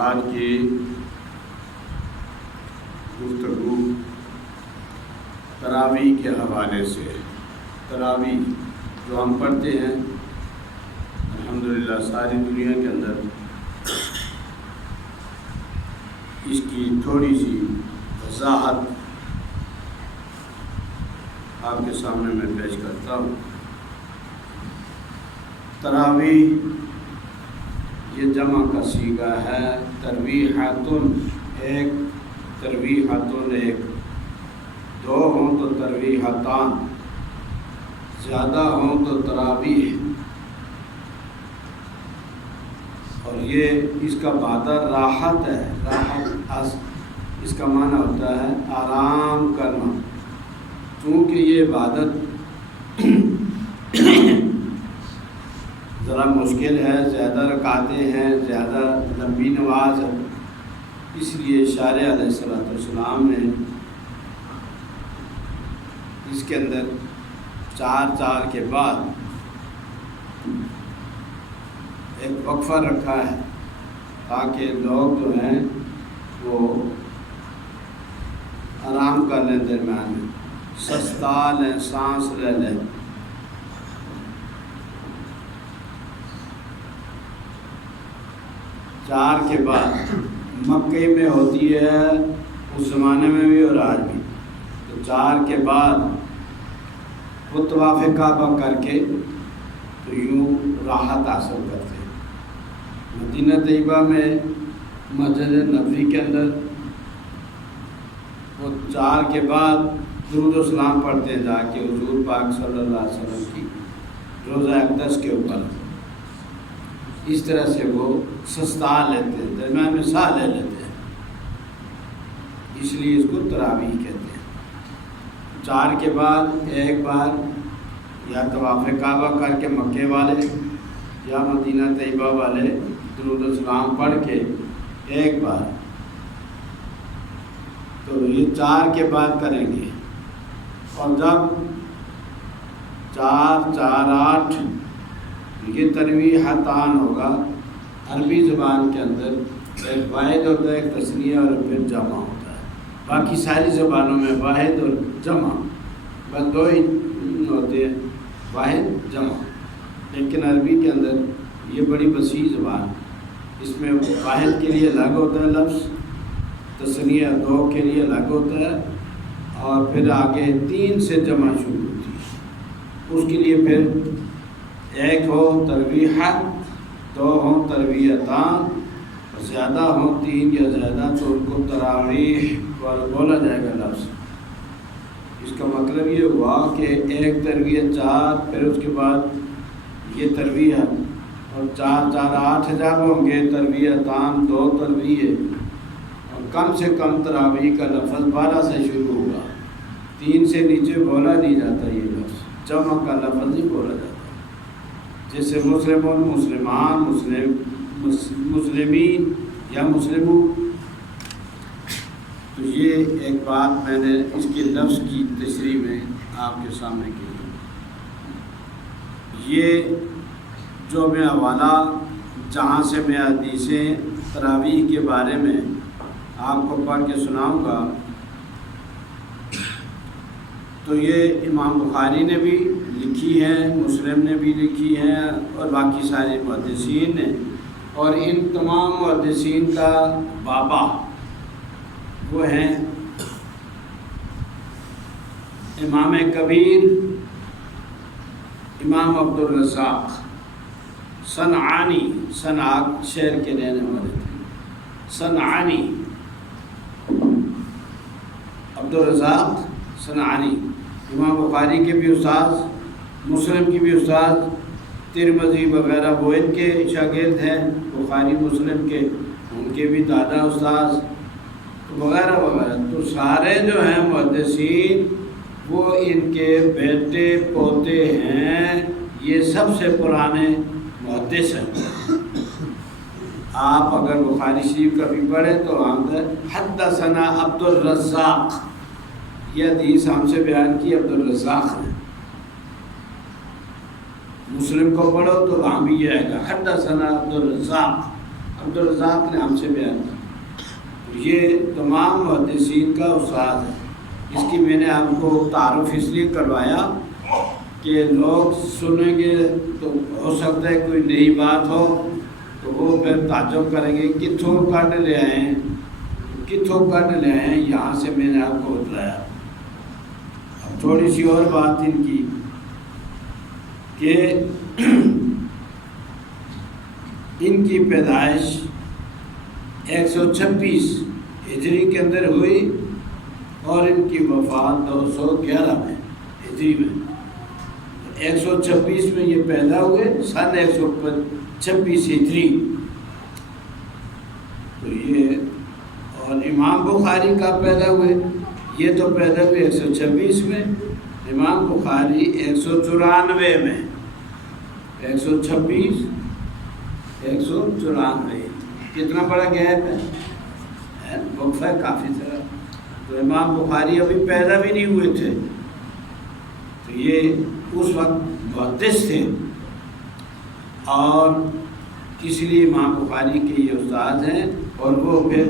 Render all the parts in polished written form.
آج کی گفتگو تراویح کے حوالے سے، تراویح جو ہم پڑھتے ہیں الحمدللہ ساری دنیا کے اندر، اس کی تھوڑی سی وضاحت آپ کے سامنے میں پیش کرتا ہوں۔ تراویح یہ جمع کا صیغہ ہے، ترویحاتن ایک، ترویحاتن ایک، دو ہوں تو ترویحاتان، زیادہ ہوں تو تراویح، اور یہ اس کا معنی راحت ہے۔ راحت اس کا معنی ہوتا ہے آرام کرنا، چونکہ یہ عبادت ذرا مشکل ہے، زیادہ رکعتیں ہیں، زیادہ لمبی نماز ہے، اس لیے شارع علیہ السلام نے اس کے اندر چار کے بعد ایک وقفہ رکھا ہے تاکہ لوگ جو ہیں وہ آرام کر لیں، درمیان میں سستا لیں، سانس لے لیں۔ چار کے بعد مکے میں ہوتی ہے، اس زمانے میں بھی اور آج بھی، تو چار کے بعد وہ طواف کعبہ کر کے تو یوں راحت حاصل کرتے ہیں۔ مدینہ طیبہ میں مسجد نبوی کے اندر وہ چار کے بعد درود و سلام پڑھتے ہیں جا کے حضور پاک صلی اللہ علیہ وسلم کی روضہ اقدس کے اوپر، اس طرح سے وہ سستا لیتے ہیں، درمیان میں سا لے لیتے ہیں، اس لیے اس کو تراویح کہتے ہیں۔ چار کے بعد ایک بار یا طواف کعبہ کر کے مکے والے یا مدینہ طیبہ والے درود و سلام پڑھ کے ایک بار، تو یہ چار کے بعد کریں گے، اور جب 4 4 8 یہ ترویحاتان ہوگا۔ عربی زبان کے اندر ایک واحد ہوتا ہے، ایک تثنیہ اور پھر جمع ہوتا ہے۔ باقی ساری زبانوں میں واحد اور جمع بس دو ہی ہوتے ہیں، واحد جمع، لیکن عربی کے اندر یہ بڑی وسیع زبان ہے، اس میں واحد کے لیے الگ ہوتا ہے لفظ، تثنیہ 2 کے لیے الگ ہوتا ہے، اور پھر آگے 3 سے جمع شروع ہوتی ہے، اس کے لیے پھر ایک ہو ترویحات، 2 ہوں ترویحاتان، زیادہ ہوں 3 یا زیادہ تو ان کو تراویح بولا جائے گا لفظ۔ اس کا مطلب یہ ہوا کہ ایک ترویح 4، پھر اس کے بعد یہ ترویح، اور 4 4 8 جب ہوں گے ترویحاتان 2 ترویح، اور کم سے کم تراویح کا لفظ 12 سے شروع ہوگا، 3 سے نیچے بولا نہیں جاتا، یہ لفظ جمع کا لفظ نہیں بولا جاتا، جیسے مسلمون، مسلمان، مسلمین یا مسلمون۔ تو یہ ایک بات میں نے اس کے لفظ کی تشریح میں آپ کے سامنے کی۔ یہ جو میں حوالہ جہاں سے میں حدیثیں تراویح کے بارے میں آپ کو پڑھ کے سناؤں گا، تو یہ امام بخاری نے بھی لکھی ہے، مسلم نے بھی لکھی ہے، اور باقی سارے محدثین نے، اور ان تمام محدثین کا بابا وہ ہیں امام کبیر امام عبدالرزاق صنعانی، صنعا شہر کے رہنے والے تھے، صنعانی عبدالرزاق صنعانی، امام بخاری کے بھی استاد، مسلم کی بھی استاد، ترمذی وغیرہ وہ ان کے شاگرد ہیں، بخاری مسلم کے ان کے بھی دادا استاد وغیرہ وغیرہ، تو سارے جو ہیں محدثین وہ ان کے بیٹے پوتے ہیں، یہ سب سے پرانے محدث ہیں۔ آپ اگر بخاری شریف کا بھی پڑھیں تو آمد ہے حدثنا عبدالرزاق، یہ حدیث ہم سے بیان کی عبدالرزاق نے۔ مسلم کو پڑھو تو وہاں بھی یہ آئے گا حدثنا عبدالرزاق، عبدالرزاق نے ہم سے بیان کی، یہ تمام محدثین کا استاد ہے۔ اس کی میں نے آپ کو تعارف اس لیے کروایا کہ لوگ سنیں گے تو ہو سکتا ہے کوئی نئی بات ہو تو وہ پھر تعجب کریں گے کتوں کٹ لے آئے ہیں، کتوں کٹ لے آئے ہیں، یہاں سے میں نے آپ کو بتلایا۔ اب تھوڑی سی اور بات ان کی کہ ان کی پیدائش 126 ہجری کے اندر ہوئی اور ان کی وفات 211 میں ہجری میں۔ 126 میں یہ پیدا ہوئے، سن 126 ہجری۔ تو یہ اور امام بخاری کا پیدا ہوئے، یہ تو پیدا ہوئے 126 میں، امام بخاری 194 میں۔ 126 194 کتنا بڑا گیپ ہے، وقفہ کافی تھا۔ تو امام بخاری ابھی پیدا بھی نہیں ہوئے تھے، تو یہ اس وقت محدث تھے، اور اس لیے امام بخاری کے یہ استاد ہیں، اور وہ پھر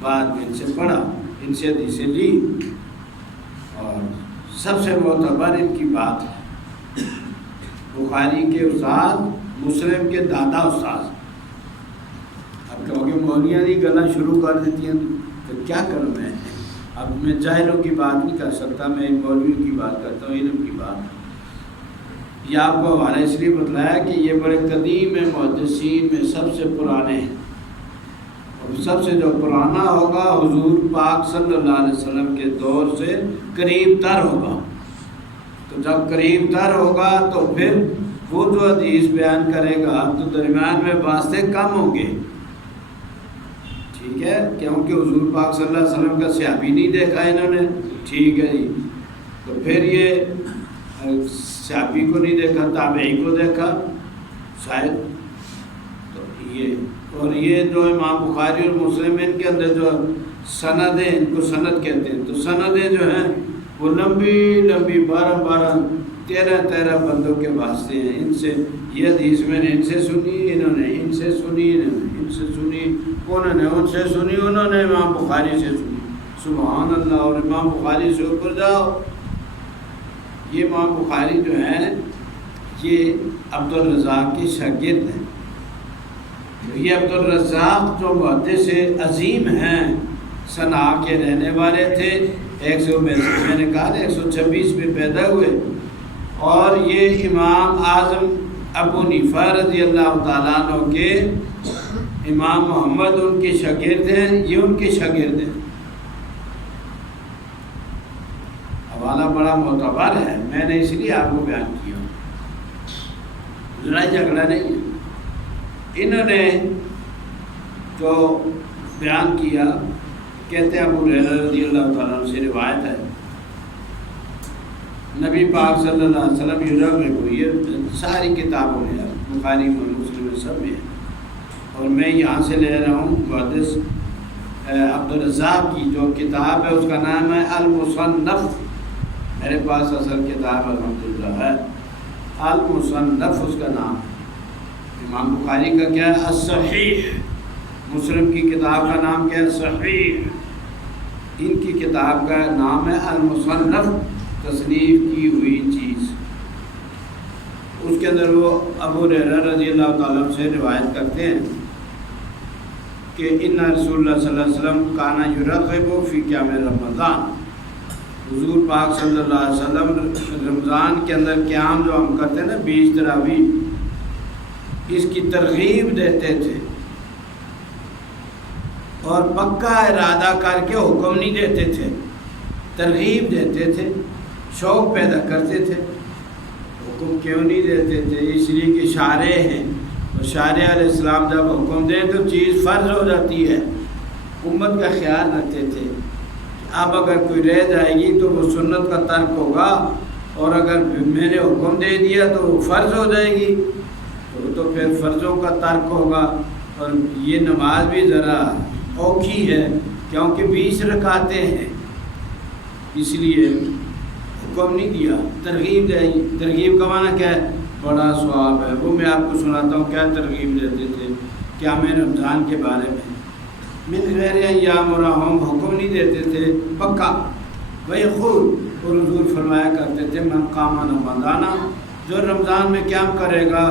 بعد میں ان سے پڑھا، ان سے حدیثیں لی، اور سب سے معتبر ان کی بات ہے بخاری کے استاد مسلم کے دادا استاد۔ اب کہو کہ مولویاں دی گلا شروع کر دیتی ہیں تو کیا کروں میں؟ اب میں جاہلوں کی بات نہیں کر سکتا، میں مولویوں کی بات کرتا ہوں، علم کی بات۔ یہ آپ کو حوالہ اس لیے بتلایا کہ یہ بڑے قدیم ہیں، محدثین میں سب سے پرانے ہیں، اور سب سے جو پرانا ہوگا حضور پاک صلی اللہ علیہ وسلم کے دور سے قریب تر ہوگا۔ تو جب قریب تر ہوگا تو پھر وہ جو حدیث بیان کرے گا تو درمیان میں واسطے کم ہوں گے، ٹھیک ہے، کیونکہ حضور پاک صلی اللہ علیہ وسلم کا صحابی نہیں دیکھا انہوں نے، ٹھیک ہے جی، تو پھر یہ صحابی کو نہیں دیکھا، تابعی کو دیکھا شاید، تو یہ اور یہ جو امام بخاری اور مسلم ان کے اندر جو سندیں، ان کو سند کہتے ہیں، تو سندیں جو ہیں وہ لمبی لمبی 12 13 بندوں کے واسطے ہیں۔ ان سے یہ حدیث میں نے ان سے سنی، انہوں نے ان سے سنی، انہوں نے ان سے سنی، انہوں نے ان سے سنی، انہوں نے امام بخاری سے سنی، سبحان اللہ۔ اور امام بخاری سے اوپر جاؤ، یہ امام بخاری جو ہیں یہ عبدالرزاق کے شاگرد ہیں۔ یہ عبدالرزاق جو محدث عظیم ہیں، صنعاء کے رہنے والے تھے، میں نے کہا 126 میں پیدا ہوئے، اور یہ امام اعظم ابو حنیفہ رضی اللہ تعالیٰ عنہ کے امام محمد ان کے شاگرد ہیں، یہ ان کے شاگرد ہیں۔ حوالہ بڑا معتبر ہے، میں نے اس لیے آپ کو بیان کیا، لڑائی جھگڑا نہیں ہے۔ انہوں نے جو بیان کیا، کہتے ہیں ابو ہریرہ رضی اللہ تعالیٰ عنہ سے روایت ہے، نبی پاک صلی اللہ علیہ وسلم یرغب کو، یہ ساری کتابوں میں ہے، بخاری میں، مسلم میں، سب میں ہے، اور میں یہاں سے لے رہا ہوں محدث عبدالرزاق کی جو کتاب ہے، اس کا نام ہے المصنف، میرے پاس اصل کتاب الحمدللہ ہے، المصنف اس کا نام ہے۔ امام بخاری کا کیا ہے؟ الصحیح۔ مسلم کی کتاب کا نام کیا ہے؟ صحیح۔ ان کی کتاب کا نام ہے المصنف، تصنیف کی ہوئی چیز۔ اس کے اندر وہ ابو ہریرہ رضی اللہ تعالیٰ عنہ سے روایت کرتے ہیں کہ ان رسول اللہ صلی اللہ علیہ وسلم کانا یرغب فی قیام رمضان، حضور پاک صلی اللہ علیہ وسلم رمضان کے اندر قیام جو ہم کرتے ہیں نا، 20 تراویح، اس کی ترغیب دیتے تھے، اور پکا ارادہ کر کے حکم نہیں دیتے تھے، ترغیب دیتے تھے، شوق پیدا کرتے تھے۔ حکم کیوں نہیں دیتے تھے؟ اس لیے کہ شارع ہیں، اور شارع علیہ السلام جب حکم دیں تو چیز فرض ہو جاتی ہے۔ امت کا خیال رکھتے تھے، اب اگر کوئی رہ جائے گی تو وہ سنت کا ترک ہوگا، اور اگر میں نے حکم دے دیا تو وہ فرض ہو جائے گی، تو پھر فرضوں کا ترک ہوگا۔ اور یہ نماز بھی ذرا اوکھی ہے، کیونکہ 20 رکعتیں ہیں، اس لیے حکم نہیں دیا، ترغیب دیں۔ ترغیب کا معنی کیا ہے؟ بڑا ثواب ہے، وہ میں آپ کو سناتا ہوں کیا ترغیب دیتے تھے قیام رمضان کے بارے میں من غیر ایام ہم حکم نہیں دیتے تھے پکا وہی خود اور حضور فرمایا کرتے تھے من قام رمضان، جو رمضان میں قیام کرے گا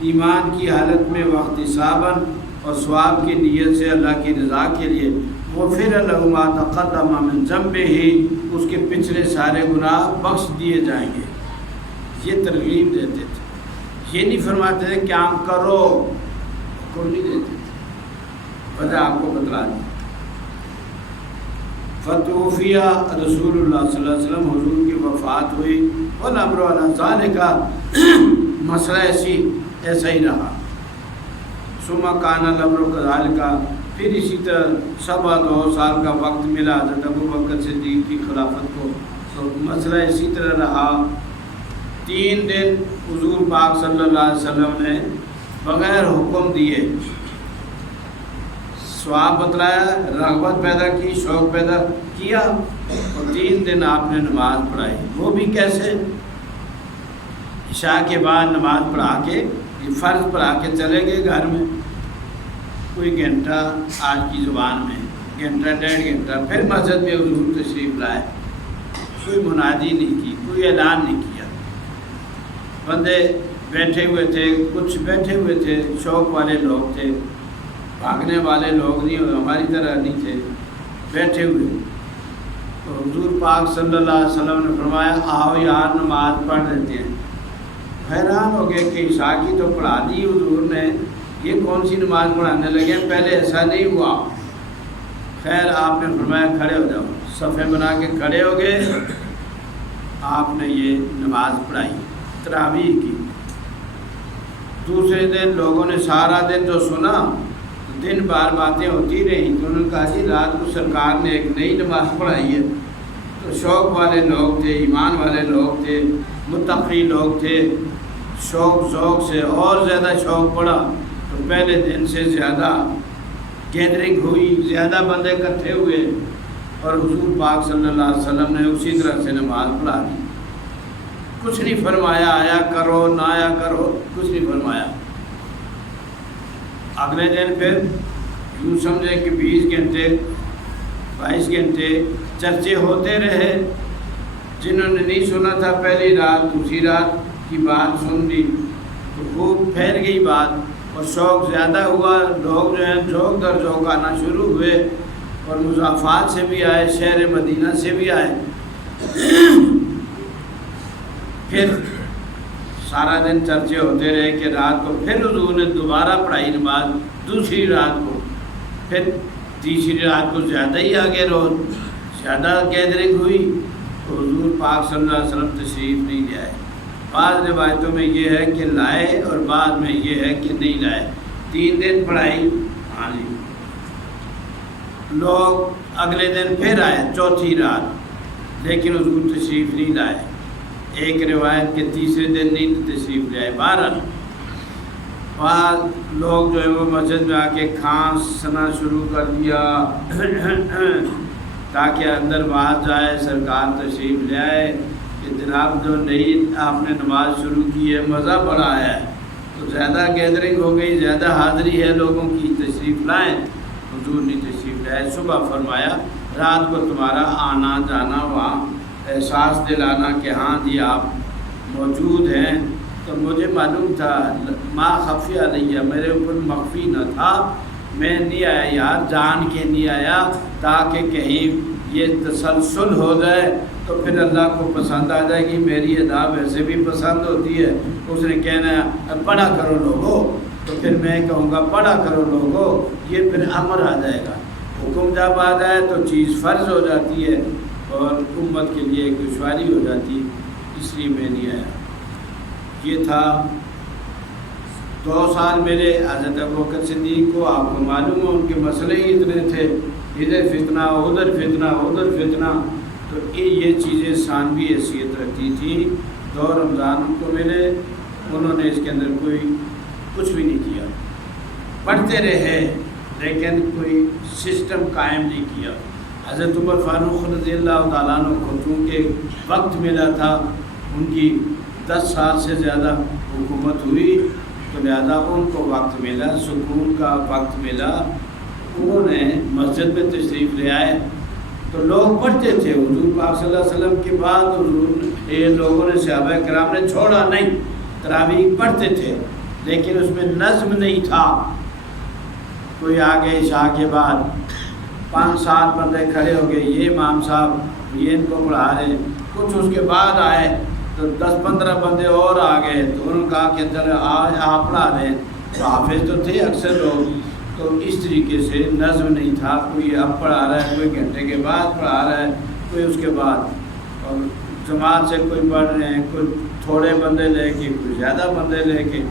ایمان کی حالت میں واحتساباً اور ثواب کی نیت سے اللہ کی رضا کے لیے، غفر له ما تقدم من ذنبہ، اس کے پچھلے سارے گناہ بخش دیے جائیں گے۔ یہ ترغیب دیتے تھے، یہ نہیں فرماتے تھے قیام کرو، حکم نہیں دیتے تھے، وجہ آپ کو بتلا دی۔ فتوفی رسول اللہ صلی اللہ علیہ وسلم، حضور کی وفات ہوئی، والامر علی ذالک، مسئلہ ایسا ہی رہا۔ ثم کان الامر کذالک، پھر اسی طرح 2 سال کا وقت ملا حضرت ابوبکر صدیق کی خلافت کو، تو مسئلہ اسی طرح رہا۔ 3 دن حضور پاک صلی اللہ علیہ وسلم نے بغیر حکم دیے ثواب بتلایا، رغبت پیدا کی، شوق پیدا کیا، اور 3 دن آپ نے نماز پڑھائی۔ وہ بھی کیسے؟ عشاء کے بعد نماز پڑھا کے، فرض پڑھا کے چلے گئے گھر میں، کوئی گھنٹہ آج کی زبان میں، گھنٹہ 1.5 گھنٹہ، پھر مسجد میں حضور تشریف لائے، کوئی منادی نہیں کی، کوئی اعلان نہیں کیا، بندے بیٹھے ہوئے تھے، کچھ بیٹھے ہوئے تھے، شوق والے لوگ تھے، بھاگنے والے لوگ نہیں، ہماری طرح نہیں تھے، بیٹھے ہوئے۔ تو حضور پاک صلی اللہ علیہ وسلم نے فرمایا آؤ یار نماز پڑھ لیتے ہیں۔ حیران ہو گئے کہ عشاء کی تو پڑھا دی حضور نے، یہ کون سی نماز پڑھانے لگے، پہلے ایسا نہیں ہوا۔ خیر آپ نے فرمایا کھڑے ہو جاؤ، صفیں بنا کے کھڑے ہو گئے، آپ نے یہ نماز پڑھائی، تراویح کی۔ دوسرے دن لوگوں نے سارا دن جو سنا، دن بار باتیں ہوتی رہیں، تو انہوں نے کہا جی رات کو سرکار نے ایک نئی نماز پڑھائی ہے۔ تو شوق والے لوگ تھے، ایمان والے لوگ تھے، متقی لوگ تھے، شوق ذوق سے اور زیادہ شوق پڑا، تو پہلے دن سے زیادہ گیدرنگ ہوئی، زیادہ بندے اکٹھے ہوئے، اور حضور پاک صلی اللہ علیہ وسلم نے اسی طرح سے نماز پڑھا دی۔ کچھ نہیں فرمایا آیا کرو نہ آیا کرو، کچھ نہیں فرمایا۔ اگلے دن پھر یوں سمجھے کہ 20 گھنٹے 22 گھنٹے چرچے ہوتے رہے، جنہوں نے نہیں سنا تھا پہلی رات، دوسری رات کی بات سن لی، تو خوب پھیل گئی بات، اور شوق زیادہ ہوا، لوگ جو ہیں ذوق در ذوق آنا شروع ہوئے، اور مضافات سے بھی آئے، شہر مدینہ سے بھی آئے۔ پھر سارا دن چرچے ہوتے رہے کہ رات کو پھر حضور نے دوبارہ پڑھائی نماز، دوسری رات کو، پھر تیسری رات کو زیادہ ہی آگے روز زیادہ گیدرنگ ہوئی، تو حضور پاک صلی اللہ علیہ وسلم تشریف نہیں لے آئے۔ بعض روایتوں میں یہ ہے کہ لائے، اور بعض میں یہ ہے کہ نہیں لائے۔ 3 دن پڑھائی، ہاں جی، لوگ اگلے دن پھر آئے چوتھی رات، لیکن حضور تشریف نہیں لائے۔ ایک روایت کے تیسرے دن نہیں تشریف لے آئے۔ بعض لوگ جو ہے وہ مسجد میں آ کے کھانسنا شروع کر دیا تاکہ اندر بات جائے، سرکار تشریف لے آئے کہ جناب جو نئی آپ نے نماز شروع کی ہے مزہ بڑا ہے، تو زیادہ گیدرنگ ہو گئی، زیادہ حاضری ہے لوگوں کی، تشریف لائیں۔ حضور نے تشریف لائے، صبح فرمایا رات کو تمہارا آنا جانا، وہاں احساس دلانا کہ ہاں جی آپ موجود ہیں، تو مجھے معلوم تھا ما خفی علیہ، میرے اوپر مخفی نہ تھا، میں نہیں آیا یار، جان کے نہیں آیا تاکہ کہیں یہ تسلسل ہو جائے تو پھر اللہ کو پسند آ جائے گی، میری ادا ویسے بھی پسند ہوتی ہے، اس نے کہنا ہے پڑھا کرو لوگو، تو پھر میں کہوں گا پڑھا کرو لوگو، یہ پھر امر آ جائے گا، حکم جب آ جائے تو چیز فرض ہو جاتی ہے اور امت کے لیے ایک دشواری ہو جاتی، اس لیے میں نہیں آیا۔ یہ تھا 2 سال میرے حضرت ابوبکر صدیق کو، آپ کو معلوم ہے ان کے مسئلے ہی اتنے تھے، ادھر فتنہ ادھر فتنہ ادھر فتنہ، تو یہ چیزیں ثانوی حیثیت رکھتی تھی۔ 2 رمضان ان کو ملے، انہوں نے اس کے اندر کوئی کچھ بھی نہیں کیا، پڑھتے رہے لیکن کوئی سسٹم قائم نہیں کیا۔ حضرت عمر فاروق رضی اللہ تعالیٰ عنہ کو چونکہ وقت ملا تھا، ان کی 10 سال سے زیادہ حکومت ہوئی، تو لہذا ان کو وقت ملا، سکون کا وقت ملا، انہوں نے مسجد میں تشریف لے آئے تو لوگ پڑھتے تھے حضور پاک صلی اللہ علیہ وسلم کے بعد حضور یہ لوگوں نے صحابہ کرام نے چھوڑا نہیں، تراویح پڑھتے تھے لیکن اس میں نظم نہیں تھا۔ کوئی آگے عشاء کے بعد 5-7 بندے کھڑے ہو گئے، یہ امام صاحب یہ ان کو پڑھا رہے، کچھ اس کے بعد آئے تو 10-15 بندے اور آ گئے تو انہوں نے کہا کہ چلو آج آپ پڑھا رہے ہیں، تو حافظ تو تھے اکثر لوگ، تو اس طریقے سے نظم نہیں تھا، کوئی اب پڑھا رہا ہے، کوئی گھنٹے کے بعد پڑھا رہا ہے، کوئی اس کے بعد، اور جماعت سے کوئی پڑھ رہے ہیں، کوئی تھوڑے بندے لے کے، کوئی زیادہ بندے لے کے،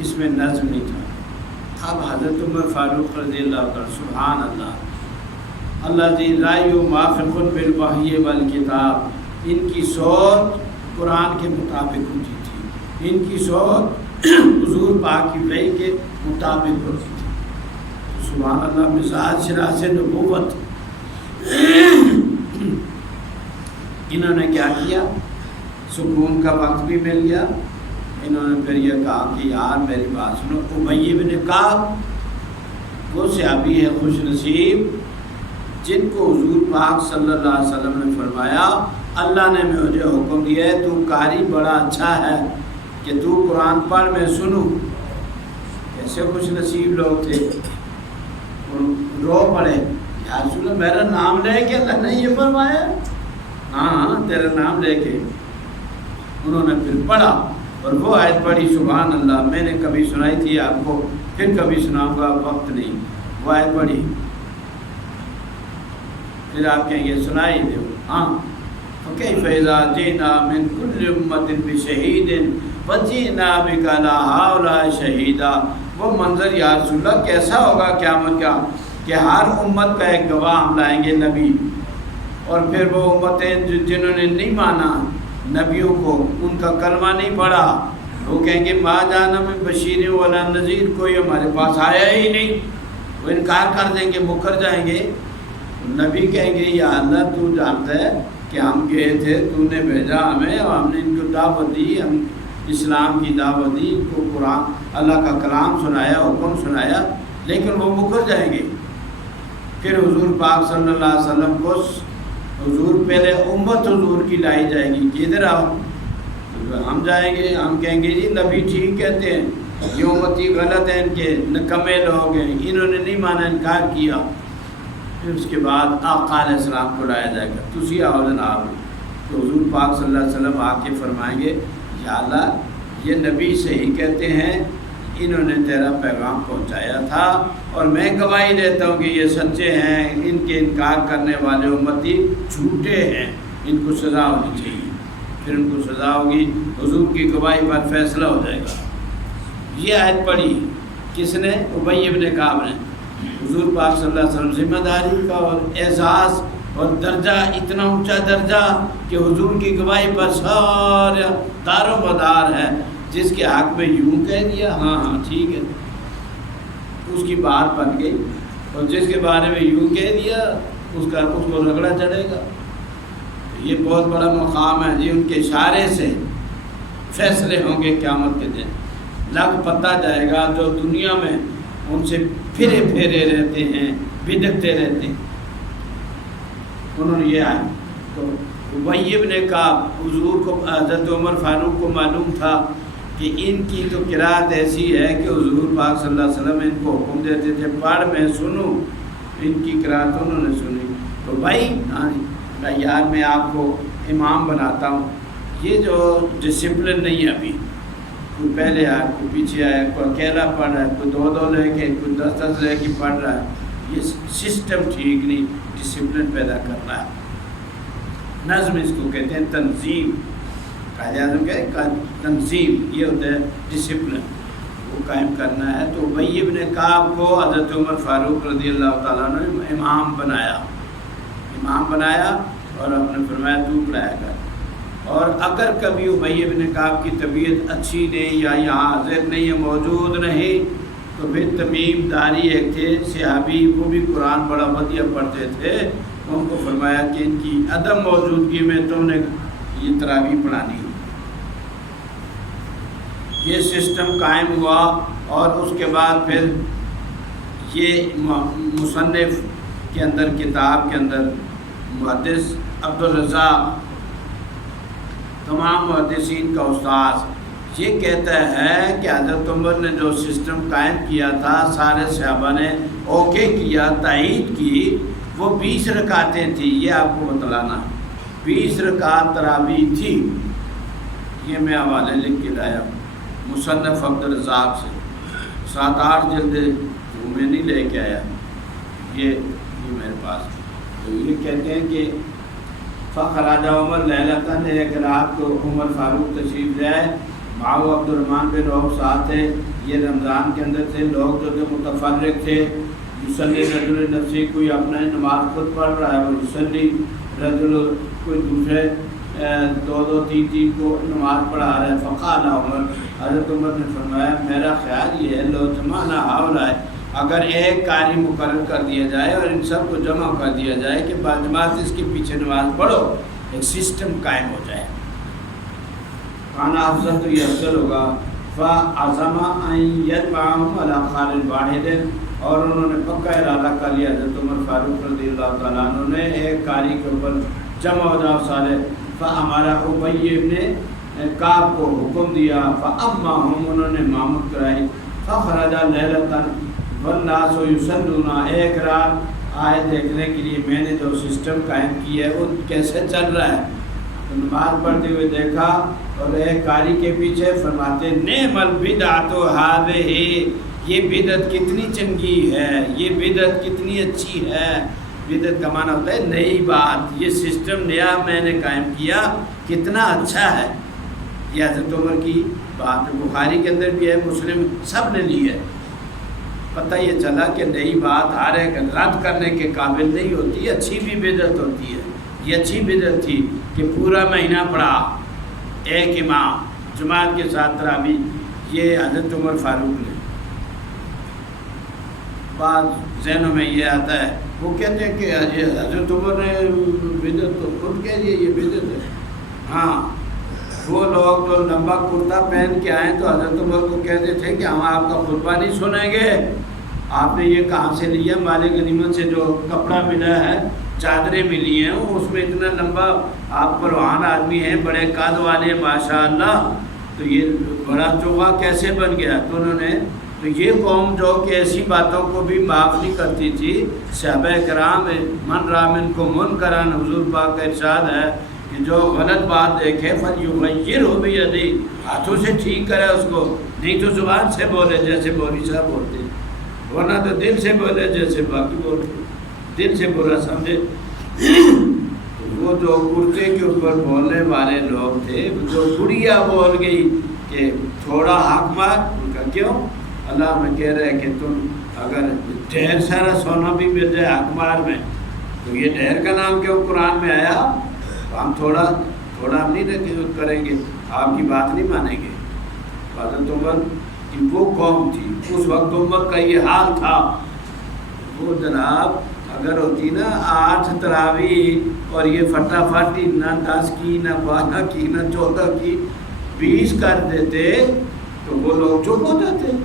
اس میں نظم نہیں تھا۔ اب حضرت عمر فاروق رضی اللہ عنہ، سبحان اللہ، اللہ جی رائیو موافق بالوحی والکتاب، ان کی سوچ قرآن کے مطابق ہوتی تھی، ان کی سوچ حضور پاک کی وحی کے مطابق ہوتی تھی۔ سبحان اللہ، مزاج شراس نبوت۔ انہوں نے کیا کیا، سکون کا وقت بھی مل گیا، انہوں نے پھر یہ کہا کہ یار میری بات سنو، ابی بن کعب وہ صحابی ہے خوش نصیب جن کو حضور پاک صلی اللہ علیہ وسلم نے فرمایا اللہ نے مجھے حکم دیا ہے تو قاری بڑا اچھا ہے کہ تو قرآن پڑھ میں سنوں۔ کیسے خوش نصیب لوگ تھے، رو پڑے، یا رسول اللہ میرا نام لے کے اللہ نے یہ فرمایا، ہاں تیرا نام لے کے۔ انہوں نے پھر پڑھا اور وہ آیت پڑھی، سبحان اللہ، میں نے کبھی سنائی تھی آپ کو، پھر کبھی سناؤں گا، وقت نہیں، وہ آیت پڑھی، پھر آپ کہیں گے سنائی دو، ہاں فَكَيْفَ إِذَا جِئْنَا مِنْ كُلِّ أُمَّةٍ بِشَهِيدٍ وَجِئْنَا بِكَ عَلَىٰ هَٰؤُلَاءِ شَهِيدًا۔ وہ منظر یا رسول اللہ کیسا ہوگا قیامت کا کہ ہر امت کا ایک گواہ ہم لائیں گے نبی، اور پھر وہ امتیں جنہوں نے نہیں مانا نبیوں کو، ان کا کلمہ نہیں پڑھا، وہ کہیں گے ما جانا میں بشیر ولا نذیر، کوئی ہمارے پاس آیا ہی نہیں، وہ انکار کر دیں گے، مکر جائیں گے۔ نبی کہیں گے یا اللہ تو جانتا ہے کہ ہم گئے تھے، تو نے بھیجا ہمیں اور ہم نے ان کو دعوت دی، ہم اسلام کی دعوت دی، ان کو قرآن اللہ کا کلام سنایا، حکم سنایا، لیکن وہ مکر جائیں گے۔ پھر حضور پاک صلی اللہ علیہ وسلم کو حضور پہلے امت حضور کی لائی جائے گی کہ ادھر آؤ، ہم جائیں گے، ہم کہیں گے جی نبی ٹھیک کہتے ہیں، یہ امتی غلط ہیں، ان کے نکمے لوگ ہیں، انہوں نے نہیں مانا، انکار کیا۔ پھر اس کے بعد آقا علیہ السلام کو لایا جائے گا، تسی آؤ جناب، تو حضور پاک صلی اللہ علیہ وسلم آ کے فرمائیں گے یا اللہ یہ نبی صحیح کہتے ہیں، انہوں نے تیرا پیغام پہنچایا تھا اور میں گواہی دیتا ہوں کہ یہ سچے ہیں، ان کے انکار کرنے والے امتی جھوٹے ہیں، ان کو سزا ہونی چاہیے۔ پھر ان کو سزا ہوگی، حضور کی گواہی پر فیصلہ ہو جائے گا۔ یہ آیت پڑھی کس نے؟ ابی بن کعب نے۔ حضور پاک صلی اللہ علیہ وسلم ذمہ داری کا اور اعزاز اور درجہ، اتنا اونچا درجہ کہ حضور کی گواہی پر سارا دار و مدار ہے، جس کے حق میں یوں کہہ دیا ہاں ہاں ٹھیک ہے اس کی بات بن گئی، اور جس کے بارے میں یوں کہہ دیا اس کو رگڑا چڑھے گا۔ یہ بہت بڑا مقام ہے جی، ان کے اشارے سے فیصلے ہوں گے قیامت کے دن، لگ پتہ جائے گا جو دنیا میں ان سے پھرے پھیرے رہتے ہیں، بھٹکتے رہتے ہیں۔ انہوں نے یہ آیا تو ابی بن کعب، حضور کو حضرت عمر فاروق کو معلوم تھا کہ ان کی تو قرات ایسی ہے کہ حضور پاک صلی اللہ علیہ وسلم ان کو حکم دیتے تھے پڑھ میں سنوں، ان کی قرات انہوں نے سنی، تو بھائی ہاں یار میں آپ کو امام بناتا ہوں۔ یہ جو ڈسپلن نہیں ہے ابھی، کوئی پہلے آیا، کوئی پیچھے آیا، کوئی اکیلا پڑھ رہا ہے، کوئی 2 لے کے، کوئی 10 لے کے پڑھ رہا ہے، یہ سسٹم ٹھیک نہیں، ڈسپلن پیدا کرنا ہے۔ نظم اس کو کہتے ہیں، تنظیم، قائد اعظم کہ تنظیم، یہ ہوتا ہے ڈسپلن، وہ قائم کرنا ہے۔ تو ابی بن کعب کو حضرت عمر فاروق رضی اللہ تعالیٰ نے امام بنایا اور آپ نے فرمایا تو پڑھایا کر۔ اور اگر کبھی ابی بن کعب کی طبیعت اچھی نہیں یا یہاں حاضر نہیں ہے، موجود نہیں، تو پھر تمیم داری ایک تھے صحابی، وہ بھی قرآن بڑا ودیع پڑھتے تھے، ان کو فرمایا کہ ان کی عدم موجودگی میں تم نے یہ تراویح پڑھانی ہے۔ یہ سسٹم قائم ہوا، اور اس کے بعد پھر یہ مصنف کے اندر، کتاب کے اندر محدث عبدالرزاق تمام محدثین کا استاد یہ کہتا ہے کہ حضرت عمر نے جو سسٹم قائم کیا تھا، سارے صحابہ نے اوکے کیا، تائید کی، وہ 20 رکعتیں تھیں۔ یہ آپ کو بتلانا، 20 رکعت تراویح تھی۔ یہ میں حوالے لکھ کے لایا مصنف عبدالرزاق سے، 7-8 جلدیں وہ میں نہیں لے کے آیا، یہ میرے پاس۔ تو یہ کہتے ہیں کہ فخراج عمر لیلتاً، ایک رات کو عمر فاروق تشریف لے آئے، معاو عبد الرحمن بن عوف ساتھ تھے۔ یہ رمضان کے اندر تھے، لوگ جو تھے متفرق تھے۔ یصلی رجل نفسی، کوئی اپنا نماز خود پڑھ رہا ہے، وہ یصلی رجل کوئی دوسرے 2-2 3-3 کو نماز پڑھا رہا ہے۔ فقال عمر، حضرت عمر نے فرمایا میرا خیال یہ ہے لو جمعنا ہؤلاء، اگر ایک قاری مقرر کر دیا جائے اور ان سب کو جمع کر دیا جائے کہ باجماعت اس کے پیچھے نماز پڑھو، ایک سسٹم قائم ہو جائے، کھانا افضل تو یہ افضل ہوگا۔ فعزم ان یجمعهم علی قال واحد، اور انہوں نے پکا ارادہ کر لیا حضرت عمر فاروق رضی اللہ تعالیٰ عنہ نے ایک قاری کے اوپر جمع ہو جاؤ سارے۔ فامر ابی ابن کعب کو حکم دیا، فامہم، انہوں نے امامت کرائی۔ فخرج لیلۃ والناس یصلون، ایک رات آئے دیکھنے کے لیے میں نے جو سسٹم قائم کیا ہے وہ کیسے چل رہا ہے۔ تو نماز پڑھتے ہوئے دیکھا، اور ایک قاری کے پیچھے فرماتے نعم البدعۃ ہذہ، یہ بدعت کتنی چنگی ہے، یہ بدعت کتنی اچھی ہے۔ بدعت کا معنی ہوتا ہے نئی بات، یہ سسٹم نیا میں نے قائم کیا، کتنا اچھا ہے۔ یہ حضرت عمر کی بات ہے، بخاری کے اندر بھی ہے، مسلم سب نے لی ہے۔ پتہ یہ چلا کہ نئی بات ہر ایک رد کرنے کے قابل نہیں ہوتی، اچھی بھی بدعت ہوتی ہے۔ یہ اچھی بدعت تھی کہ پورا مہینہ پڑھا ایک امام جماعت کے ساتھ تراویح، یہ حضرت عمر فاروق نے۔ بعض ذہنوں میں یہ آتا ہے، وہ کہتے ہیں کہ یہ حضرت عمر نے بدعت تو خود کہہ دیا یہ بدعت ہے۔ ہاں، وہ لوگ جو لمبا کرتا پہن کے آئیں تو حضرت عمر کو کہتے تھے کہ ہم آپ کا خطبہ نہیں سنیں گے، آپ نے یہ کہاں سے لیا؟ مال غنیمت سے جو کپڑا ملا ہے، چادریں ملی ہیں، اس میں اتنا لمبا آپ پروان آدمی ہیں، بڑے قد والے ماشاء اللہ، تو یہ بڑا چوغا کیسے بن گیا؟ تو انہوں نے، تو یہ قوم جو کہ ایسی باتوں کو بھی معاف نہیں کرتی تھی، صحابہ کرام من را منکم منکرا، حضور پاک کا ارشاد ہے کہ جو غلط بات دیکھے فلیغیرہ بیدہ، ہاتھوں سے ٹھیک کرے اس کو، نہیں تو زبان سے بولے جیسے مولوی صاحب بولتے، ورنہ تو دل سے بولے جیسے باقی بولتے، دل سے برا سمجھے۔ وہ جو کرتے کے اوپر بولنے والے لوگ تھے، جو گڑیا بول گئی کہ تھوڑا حق مار، ان کا کیوں؟ اللہ میں کہہ رہے کہ تم اگر ڈھیر سارا سونا بھی مل جائے حق مار میں، تو یہ ڈھیر کا نام کیوں قرآن میں آیا؟ ہم تھوڑا ہم نہیں کریں گے، آپ کی بات نہیں مانیں گے۔ حضرت عمر کی وہ قوم تھی، اس وقت امت کا یہ حال تھا۔ وہ جناب اگر ہوتی نا 8 تراویح اور یہ فٹافٹ نہ 10 کی، نہ 12 کی، نہ 14 کی، 20 کر دیتے تو وہ لوگ چپ ہو جاتے۔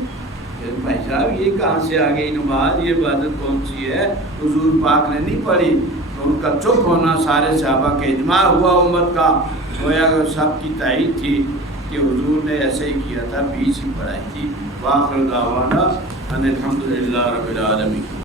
بھائی صاحب یہ کہاں سے آ گئی نماز، یہ عبادت کون سی ہے، حضور پاک نے نہیں پڑھی؟ تو ان کا چپ ہونا سارے صحابہ کے اجماع ہوا، امت کا گویا سب کی تائید تھی کہ حضور نے ایسے ہی کیا تھا، 20 ہی پڑھائی تھی۔ وآخر دعوانا ان الحمدللہ رب العالمین۔